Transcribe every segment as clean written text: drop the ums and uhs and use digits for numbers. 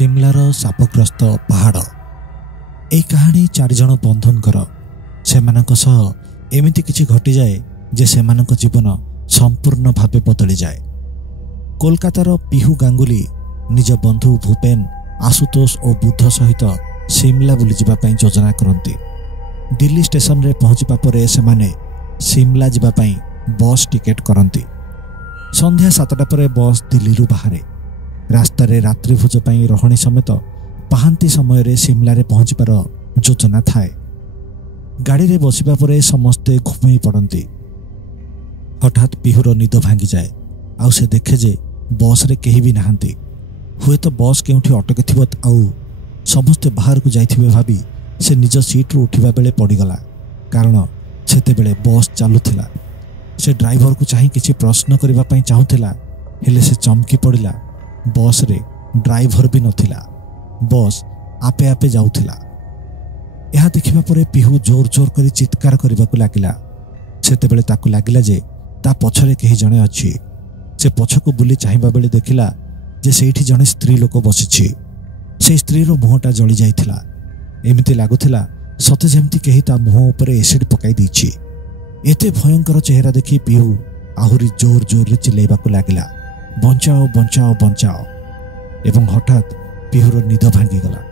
सिमलार सापग्रस्त पहाड़। यह कहानी चारिजण बंधुंकर सेमानक सह एमिति किछि घटी जाए जे सेमानक जीवन संपूर्ण भावे बदली जाए। कोलकातार पिहू गांगुली निज बंधु भूपेन, आशुतोष और बुद्ध सहित सिमला बुली जिबा पई योजना करती। दिल्ली स्टेशन रे पहुंचबा परे सेमाने सिमला जिबा पई बस टिकेट करती। संध्या 7टा परे बस दिल्ली रु बाहरे। रास्तार रात्रिभोज पई रहणी समेत पहांती समय रे सिमला रे पहुंचबार योजना थाए। गाड़ी रे बसिबा परे समस्ते घुमई पड़ती। हठात पिहुर निद भांगी जाए आउ से देखे जे बस रे केही भी नाहांती। हुए तो बस केउठी अटके थिबो आउ समस्ते बाहर को जाइथिबे भाबी से निज सीट रु उठिबा बेले पड़ीगला। कारण सेते बेले बस चालुथिला। से ड्राइवर को चाहि किछि प्रश्न करबा पई चाहुथिला, हेले से चमकी पड़िला। बस रे ड्राइवर भी नथिला। बस आपे आपे जाउथिला। यह देखिबा परे पिहू जोर जोर करी चित्कार करबाकू लागिला। सेते बेले ताकू लागिला जे ता पछरे केही जणे अछि। से पछको बुली चाहिबा बेले देखिला जे सेठी जणे स्त्री लोक बसिछि। से स्त्री रो मुहटा जळी जाइथिला। एमिति लागुथिला सते जेमति केही ता मुह ऊपर एसिड पकाई दैछि। एते भयंकर चेहरा देखि पिहू आहुरी जोर जोर रे चिल्लाइबाकू लागिला, बंचाओ बंचाओ बंचाओ। एवं हठात पिहुर निद भांगी गला।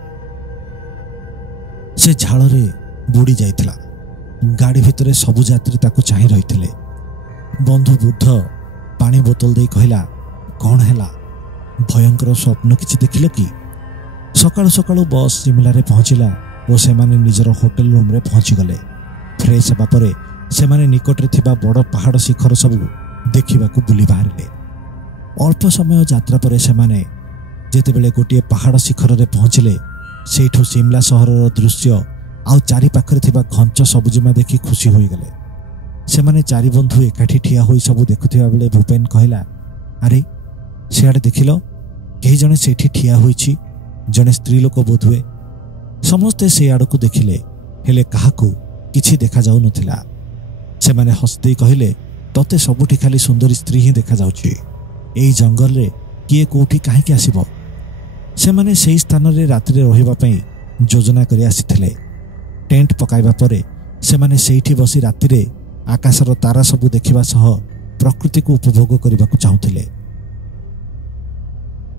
से झाल रे बुड़ी जाइथिला। गाड़ी भितरे सबु यात्री ताकू चाहि रहिथिले। बंधु बुद्ध पानी बोतल दे कहला, कौन हैला? भयंकर स्वप्न किछि देखिले कि? सकाळु सकाळु बस सिमला रे पहुंचिला और सेमाने निजर होटल रूम रे पहुंची गले। फ्रेश हेबा परे सेमाने निकट रे थिबा बड़ पहाड़ शिखर सबु देखिबाकू बुली बाहरिले। अल्प समय यात्रा पर सेमाने जेतेबेले गोटे पहाड़ शिखर रे पहुंचिले, सेठो सिमला सहरर दृश्य आउ चारि पाखरे थिबा घंच सबुजिमा देखि खुशी होई गले। सेमाने चारि बंधु एकाठी ठिया होई सबु देखुथिबा बेले भूपेन कहला, अरे सियाडे देखिलो, केही जणे सेठी ठिया होईछि, जणे स्त्री लोक बोधुए। समस्ते से आड़कू देखिले, हेले काहाकू किछि देखा जाउ नथिला। सेमाने हसदेई कहिले, तते सबुठी खाली सुंदरी स्त्री ही देखा जाउछि। एई जंगल रे किए कोठी काहेकि आसीबो? सेमाने सेई स्थान रे रात्रि रहिबा पई योजना करि आसीथिले। टेंट पकाइबा परे सेमाने सेठी बसी राति रे आकाशर तारा सबु देखिबा सह प्रकृति को उपभोग करिबाकू चाहुथिले।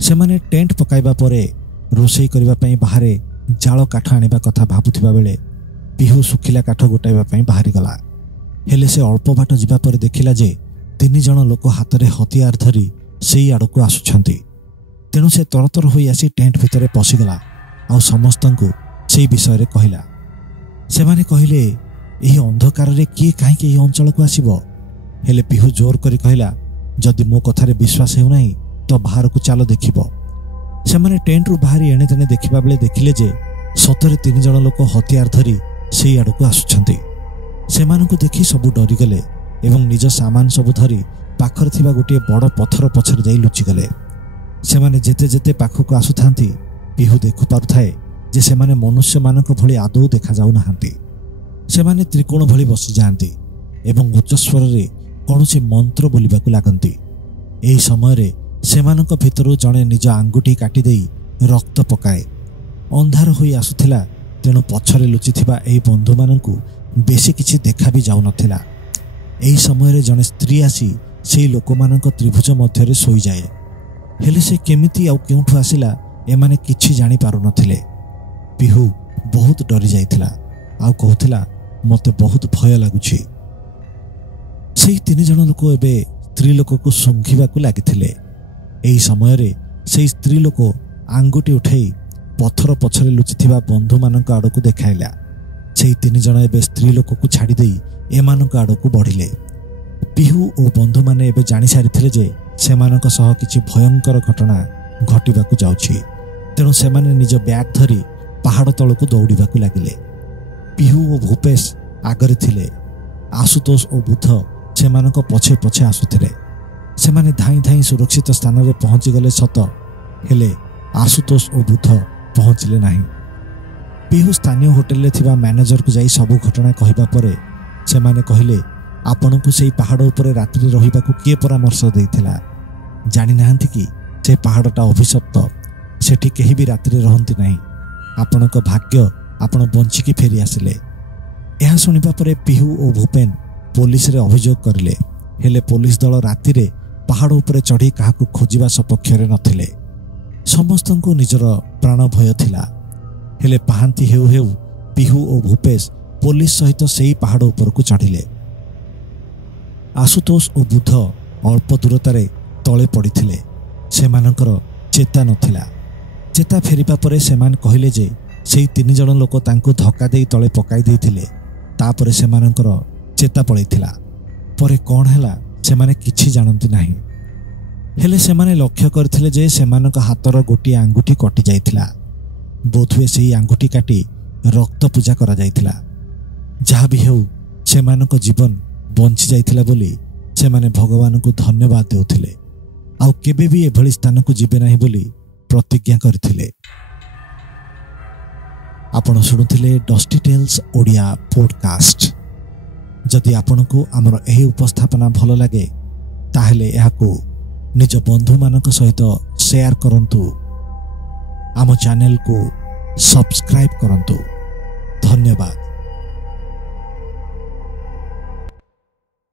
सेमाने टेंट पकाइबा परे रोषेई करिबा पई बाहरे जाळ काठ आनिबा कथा भाबुथिबा बेले पिहू सुखिला काठ गोटाइबा पई बाहरी गला। हेले से अल्प बाट जिबा परे देखिला जे 3 जण लोक हाथ रे हथियार धरी सेई आड़कू आसुछंती। तेणु से तरतर होई आसी टेंट भितरे पशिगला आउ समस्तंकु सेई विषय रे कहिला। सेमाने कहिले, एही अंधकार रे किए काहेकि एही अंचल को आसीबो? हेले पिहू जोर करी कहिला, जदि मो कथारे विश्वास हेउ नाही तो बाहर को चालो देखिबो। सेमाने टेंट रु बाहरी एणे तेणे देखिबा बेले देखिले जे सतरे 3 जण लोक हथियार धरी सेई आड़कू आसुछंती। सेमानकु देखि सबु डरी गले एवं निज सामान सबु धरी पाखर थिबा गोटे बड़ पत्थर पछर जाई लुचि गले। सेमाने जेते जेते पाखकु आसुथांती, पिहू देखु पारुथाए जे सेमाने मनुष्य मानक भली आदौ देखा जाउ नाहांती। सेमाने त्रिकोण भली बसी जाआंती एवं उच्च स्वर रे कोनोसी मंत्र बोलिबाकू लागंती। एही समय रे सेमानक भितरु जणे निज आंगुठी काटी देई रक्त पकाए। अंधार होई आसुथिला, तेणु पछरे लुचिथिबा एही बंधु मानकु बेसी किछि देखा भी जाउ नथिला। एही समय रे जणे स्त्री आसी सेई लोकमानक त्रिभुज मध्य रे सोई जाए। हेले से केमिति आउ केउठु आसिला एमाने किछि जानि पारु नथिले। पिहू बहुत डरी जाइथिला आउ कहूथिला, मते बहुत भय लागुछि। सेई 3 जण लोक एबे स्त्री लोक को सुंघिबाकू लागिथिले। एही समय रे सेई स्त्री लोक आंगुठी उठेई पत्थर पछरे लुचिथिबा बंधु मानक आड़कू देखाइला। सेई 3 जण एबे स्त्री लोक को छाड़ी देई एमानक आड़कू बढ़िले। पिहू और बंधु माने एबे जानि सारिथिले जे सेमानक सह किछि भयंकर घटना घटिबाकू जाउछि। तेणु सेमाने निज बैग धरी पहाड़ तळकू दौड़िबाकू लागिले। पिहू और भूपेश आगरे थिले। आशुतोष और बुद्ध सेमानक पछे पछे आसुथिले। सेमाने धाई धाई सुरक्षित स्थान रे पहुंची गले सत, हेले आशुतोष और बुद्ध पहुंचिले नाही। पिहू स्थानीय होटेल रे थिबा मैनेजर को जाई सबु घटना कहिबा परे सेमाने कहिले, आपनकु सेई पहाड़ उपरे रात्रि रहिबाकू किए परामर्श देइथिला? जानि नाहंती कि से पहाड़टा अभिशप्त ସେଠି କେହି ବି ରାତିରେ ରହନ୍ତି ନାହିଁ। ଆପଣଙ୍କ ଭାଗ୍ୟ ଆପଣ ବଞ୍ଚିକି ଫେରି ଆସିଲେ। ଏହା ଶୁଣିବା ପରେ ପିହୁ ଓ ଭୂପେନ ପୋଲିସରେ ଅଭିଯୋଗ କରିଲେ। ହେଲେ ପୋଲିସ ଦଳ ରାତିରେ ପାହାଡ଼ ଉପରେ ଚଢ଼ି କାହାକୁ ଖୋଜିବା ସପକ୍ଷରେ ନଥିଲେ। ସମସ୍ତଙ୍କୁ ନିଜର ପ୍ରାଣ ଭୟ ଥିଲା। ହେଲେ ପାହାନ୍ତି ହେଉ ହେଉ ପିହୁ ଓ ଭୂପେଶ ପୋଲିସ ସହିତ ସେହି ପାହାଡ଼ ଉପରକୁ ଚଢ଼ିଲେ। ଆଶୁତୋଷ ଓ ବୁଧ ଅଳ୍ପ ଦୂରତାରେ ତଳେ ପଡ଼ିଥିଲେ। ସେମାନଙ୍କର ଚେତା ନଥିଲା। ଚେତା ଫେରିବା ପରେ ସେମାନେ କହିଲେ ଯେ ସେହି 3 ଜଣ ଲୋକ ତାଙ୍କୁ ଧକ୍କା ଦେଇ ତଳେ ପକାଇ ଦେଇଥିଲେ। ତାପରେ ସେମାନଙ୍କର ଚେତା ପଳେଇଥିଲା। ପରେ କ'ଣ ହେଲା ସେମାନେ କିଛି ଜାଣନ୍ତି ନାହିଁ। ହେଲେ ସେମାନେ ଲକ୍ଷ୍ୟ କରିଥିଲେ ଯେ ସେମାନଙ୍କ ହାତର ଗୋଟିଏ ଆଙ୍ଗୁଠି କଟି ଯାଇଥିଲା। ବୋଧହୁଏ ସେହି ଆଙ୍ଗୁଠି କାଟି ରକ୍ତ ପୂଜା କରାଯାଇଥିଲା। ଯାହା ବି ହେଉ ସେମାନଙ୍କ ଜୀବନ ବଞ୍ଚି ଯାଇଥିଲା ବୋଲି ସେମାନେ ଭଗବାନଙ୍କୁ ଧନ୍ୟବାଦ ଦେଉଥିଲେ। ଆଉ କେବେ ବି ଏଭଳି ସ୍ଥାନକୁ ଯିବେ ନାହିଁ ବୋଲି ପ୍ରତିଜ୍ଞା କରିଥିଲେ। ଆପଣ ଶୁଣୁଥିଲେ ଡଷ୍ଟି ଟେଲ୍ସ ଓଡ଼ିଆ ପୋଡକାଷ୍ଟ। ଯଦି ଆପଣଙ୍କୁ ଆମର ଏହି ଉପସ୍ଥାପନା ଭଲ ଲାଗେ ତାହେଲେ ଏହାକୁ ନିଜ ବନ୍ଧୁମାନଙ୍କ ସହିତ ସେୟାର କରନ୍ତୁ। ଆମ ଚ୍ୟାନେଲକୁ ସବସ୍କ୍ରାଇବ୍ କରନ୍ତୁ। ଧନ୍ୟବାଦ।